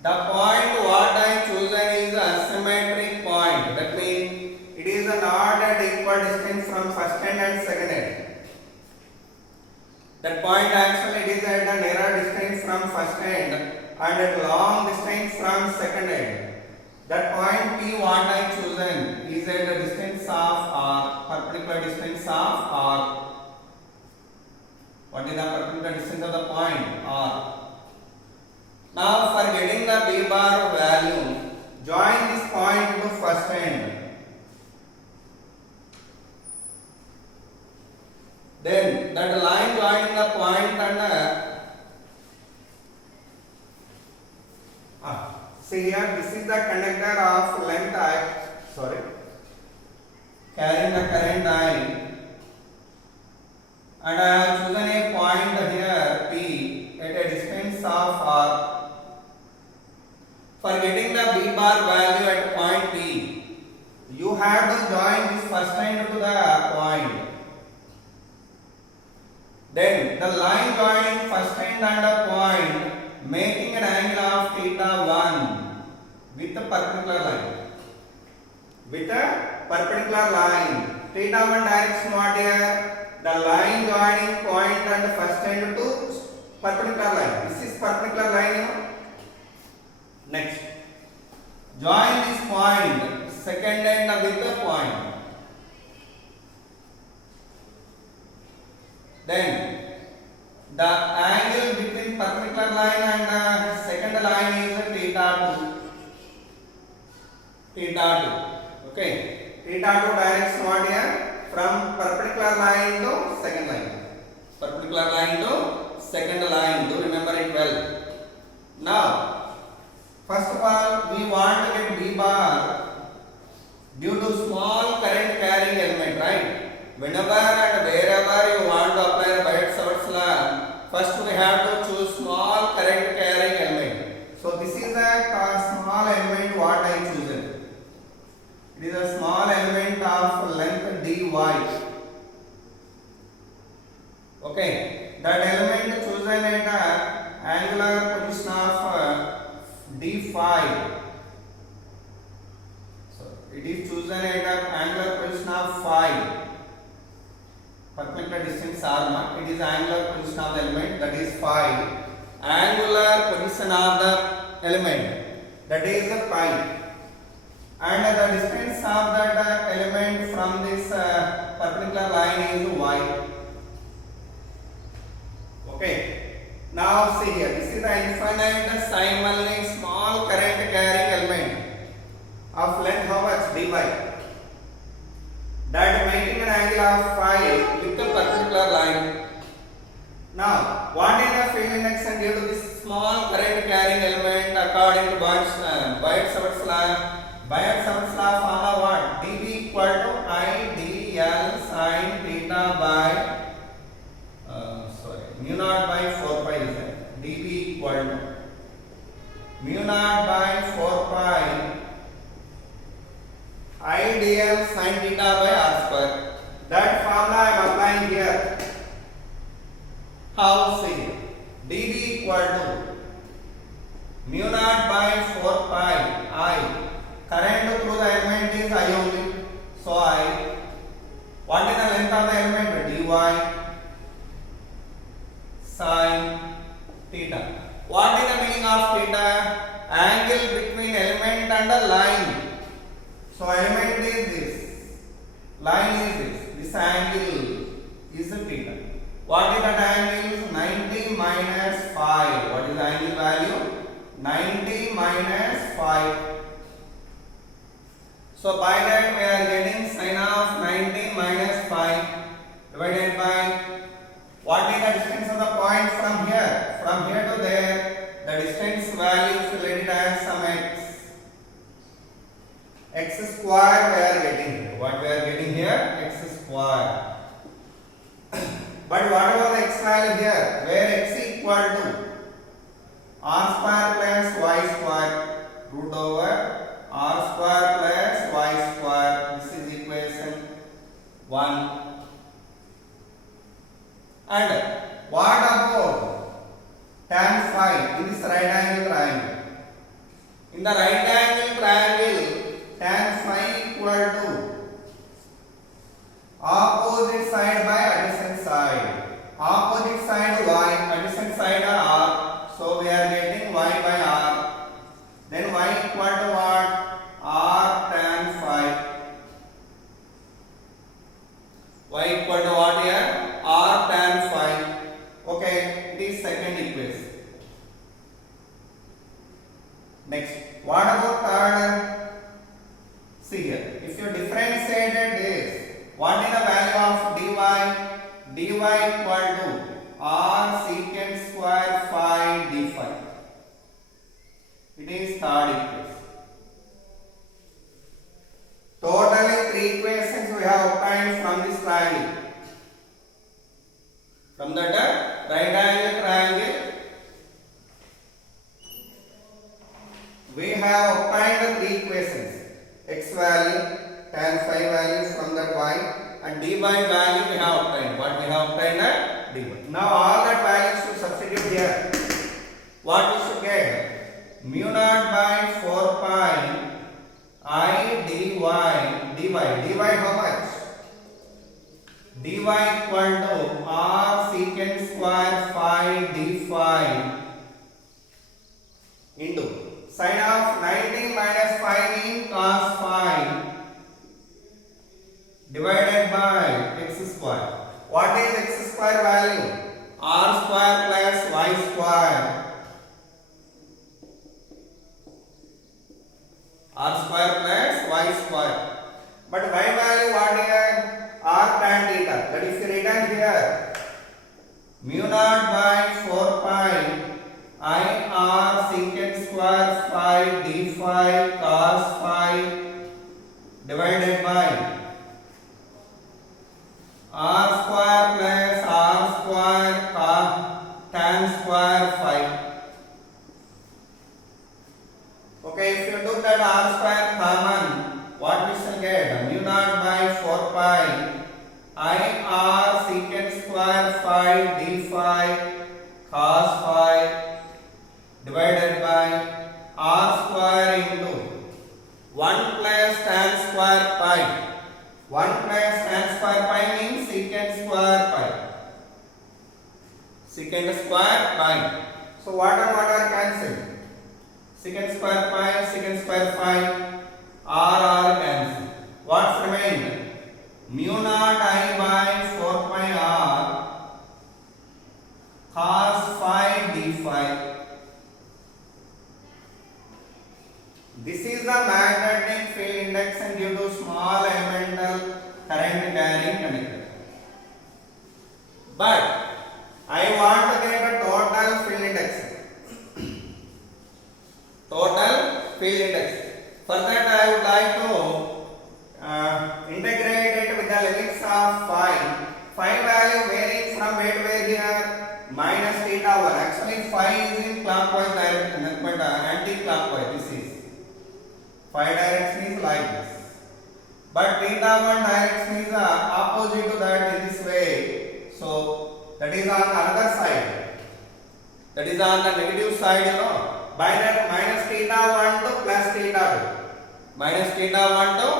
The point what I chosen is a symmetric point. That means it is not at equal distance from first end and second end. That point actually it is at a nearer distance from first end and at long distance from second end. That point P what I chosen is at a distance of R, perpendicular distance of R. What is the perpendicular distance of the point? R. Now for getting the B bar value, join this point to first end. Then that line joining the point and see here, this is the conductor of length I, carrying the current I, and I have chosen a point here P at a distance of R. For getting the B bar value at point P, you have to join this first end to the point. Then the line joining first end and the point making an angle of theta 1 with a perpendicular line. With a perpendicular line. Theta 1 direction what here? The line joining point and first end to perpendicular line. This is perpendicular line. You know? Next. Join this point, second end with the point. Then the angle between perpendicular line and second line is theta 2. Theta 2. Okay. Theta 2 direction what here? From perpendicular line to second line. Perpendicular line to second line. Do remember it well. Now, first of all, we want to get B bar due to small current carrying element, right? Whenever and wherever you want to apply the Biot-Savart's law, first we have to choose small current carrying element. So this is a small element what I chosen. It is a small element of length dy. Okay, that element chosen at angular position of d phi. So it is chosen at angular position of phi. Perpendicular distance r naught. It is angular position of the element, that is phi. Angular position of the element, that is pi. And the distance of that element from this perpendicular line is y. Okay. Now see here, this is the infinite simultaneously small current carrying element of length how much? dy. That making an angle of phi with the perpendicular line. Now, what is the field induction due to this small current carrying element according to Biot-Savart's law? Biot-Savart's law formula what? dB equal to I dl sin theta by mu naught by 4 pi is that. dB equal to mu naught by 4 pi I dl sin theta by r square. That formula I am applying here. How? See, dB equal to mu naught by 4 pi I. Current through the element is I only. So I. What is the length of the element? dy sin theta. What is the meaning of theta? Angle between element and the line. So element is this, line is this. This angle is theta. What is that angle? 90 minus 5. What is the angle value? 90 minus 5. So by that we are getting sin of 90 minus 5 divided by what is the distance of the point from here? From here to there, the distance value is related as some x square we are getting here. What we are getting here? X square. But what about the x value here? Where x equal to r square plus y square root over r square plus y square. This is equation 1. And what about tan phi in this right angle triangle? In the right angle triangle, tan phi equal to opposite side by adjacent side. Opposite side y, adjacent side r. So we are getting y by r. Then y equal to what? R tan phi. Y equal to what here? R tan phi. Okay, it is second equation. Next, what about third? See here, if you differentiated this, what is the value of dy? Dy equal to r secant square phi d phi. It is third equation. Totally three equations we have obtained from this triangle. From that right angle triangle, we have obtained the three equations. X value, tan phi value from that y, and dy value we have obtained. What we have obtained? Dy. Now all that values to substitute here. What we should get? Mu naught by 4 pi I dy. Dy how much? Dy equal to r secant square phi d phi into sine of 90 minus phi means cos phi divided by x square. What is x square value? R square plus y square. R square plus y square. But y value what here? R tan theta. That is written here. Mu naught by 4 pi I r secant square phi d phi cos phi divided by r square plus r square cos tan square phi. Okay, if you took that r square common, what we shall get? Mu naught by 4 pi I r secant square phi d phi cos phi divided by r square into 1 plus tan square pi. 1 plus tan square pi means secant square pi. Secant square pi. So what are cancelled? Secant square pi, secant square pi, r cancelled. What's remained? Mu naught I by 4 pi r cos phi d phi. This is the magnetic field induction due to small elemental current carrying conductor. But I want to get a total field induction. Total field induction. For that I would like to integrate it with the limits of phi. Phi value varying from where to where here? Minus theta 1. Actually phi is in clockwise direction, but anti-clockwise. This is phi direction is like this. But theta 1 direction is opposite to that in this way. So that is on the other side. That is on the negative side, you know. By that minus theta 1 to plus theta 2. Minus theta 1 to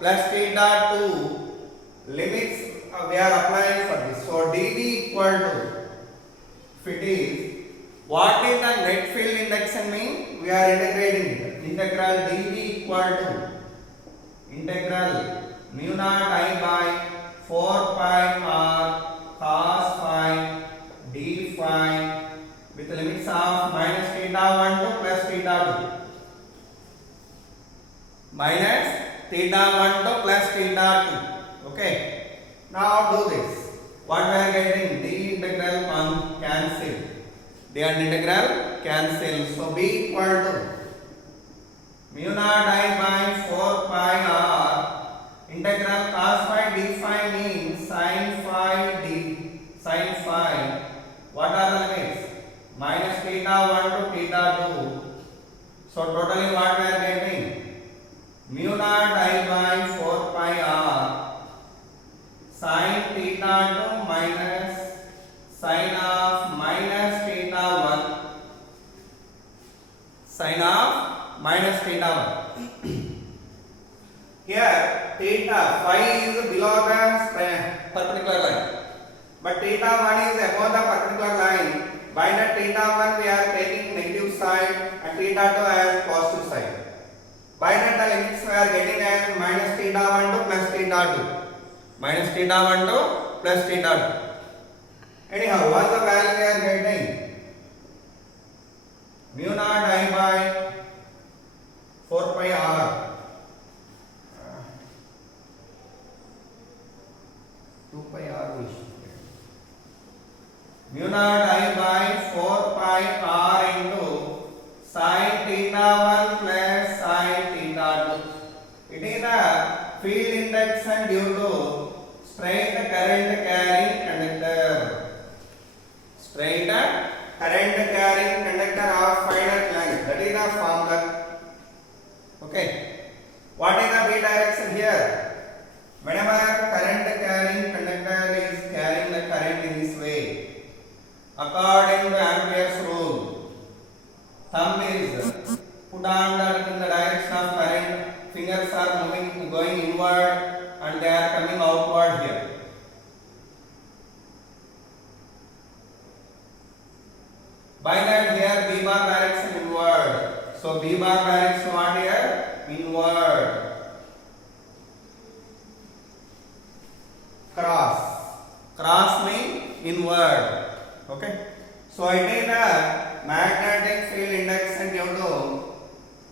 plus theta 2 limits we are applying for this. So dV equal to, if it is, what is the net field induction mean? We are integrating it. Integral dV equal to integral mu naught I by 4 pi r cos phi d phi with limits of minus theta 1 to plus theta 2. Minus theta 1 to plus theta 2. Okay. Now do this. What we are getting? D integral cancel. D and integral cancel. So B equal to mu naught I by 4 pi r integral cos phi d phi means sin phi d sin phi. What are the limits? Minus theta 1 to theta 2. So totally what we are getting? Mu naught I by 4 pi r sin theta 2 minus sin of minus theta 1. Sin of minus theta 1. Here theta phi is below the perpendicular line, but theta 1 is above the perpendicular line. By that theta 1 we are taking negative side and theta 2 as positive side. By that the limits we are getting as minus theta 1 to plus theta 2. Minus theta 1 to plus theta 2. Anyhow, what's the value we are getting? Mu naught I by 4 pi r. Mu naught I by 4 pi r into sin theta 1 plus sin theta 2. It is the field induction due to straight current carrying conductor. Straight current carrying conductor of finite length. That is the formula. Okay. What is the B direction here? Whenever current carrying conductor is carrying the current in this way, according to Ampere's rule, thumb is put on in the direction of current, fingers are moving, going inward and they are coming outward here. By that here B bar direction inward. So B bar direction what here? Inward. Cross. Cross means inward. Okay. So it is the magnetic field induction due to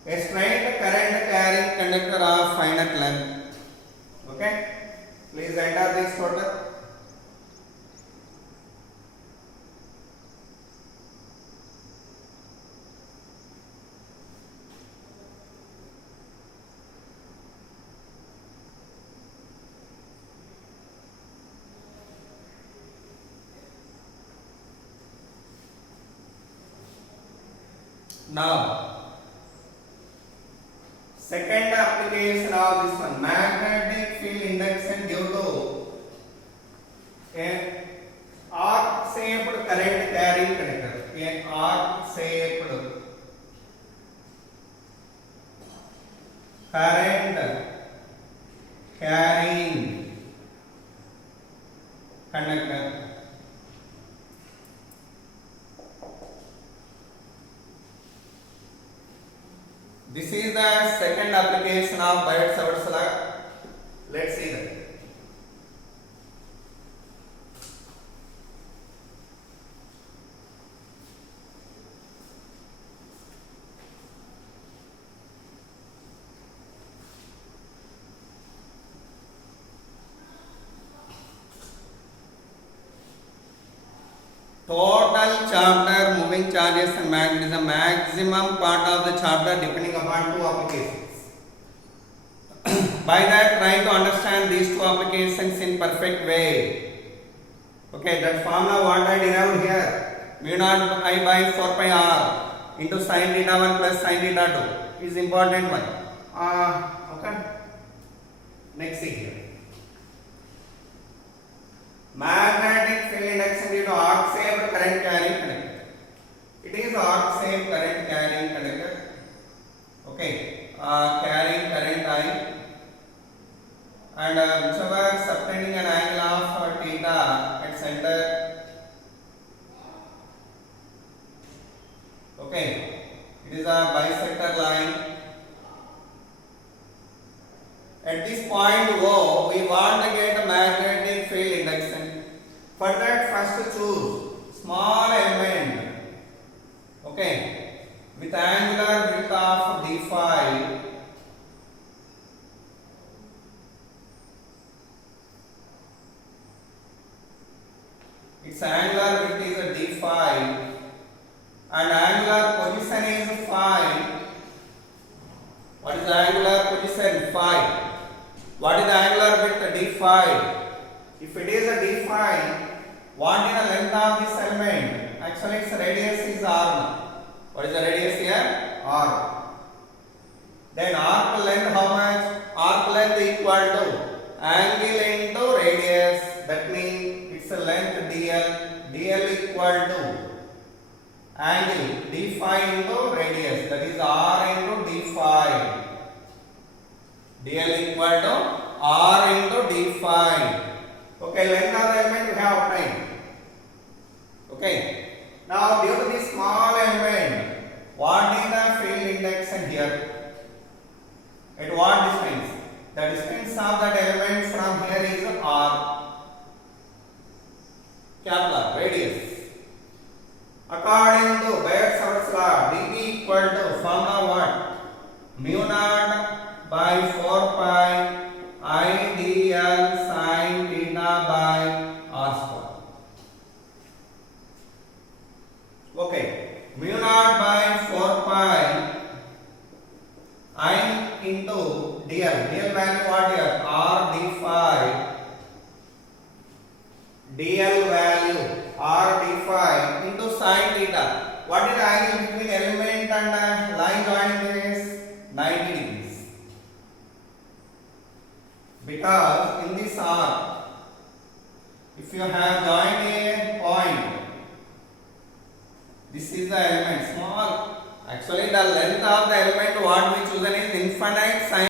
a straight current carrying conductor of finite length. Okay. Please enter this total. Now, second application of this one, magnetic field induction due to an arc-shaped current carrying conductor. An arc-shaped current carrying conductor. This is the second application of Biot-Savart law. Let's see that. Total chapter moving charges and magnetism, maximum part of the chapter depending upon two applications. By that try to understand these two applications in perfect way. Okay, that formula what I derived here, mu naught I by 4 pi r into sin theta 1 plus sin theta 2 is important one. Okay. Next see here. Magnetic field induction due to arc-shaped current carrying conductor. It is arc-shaped current carrying conductor. Okay, carrying current I, and whichever subtending an angle of theta at center. Okay, it is a bisector line. At this point O, we want to get a magnetic field induction. For that, first choose small element. Okay, with angular width of d phi. Its angular width is a d phi, and angular position is phi. What is the angular position? Phi. What is the angular width? D phi. If it is a d phi, what is the length of this element? Actually, its radius is r. What is the radius here? R. Then arc length how much? Arc length equal to angle into radius. That means its length dl. dl equal to angle d phi into radius, that is r into d phi. dl equal to r into d phi. Okay, length of the element we have obtained. Okay, now due to this small element, what is the field injection here? At what distance? The distance of that element from here is r. Kepler radius. According to Bayes-Sauer's law, dV equal to formula what? Mu naught by 4 pi I dl sin theta by r square. Okay, mu naught by 4 pi I into dl. dl value what here? R d phi. dl value r d phi into sin theta. What is the angle between element and line joining this? 90 degrees. Because in this arc, if you have joined a point, this is the element small. Actually, the length of the element what we chosen is infinite sin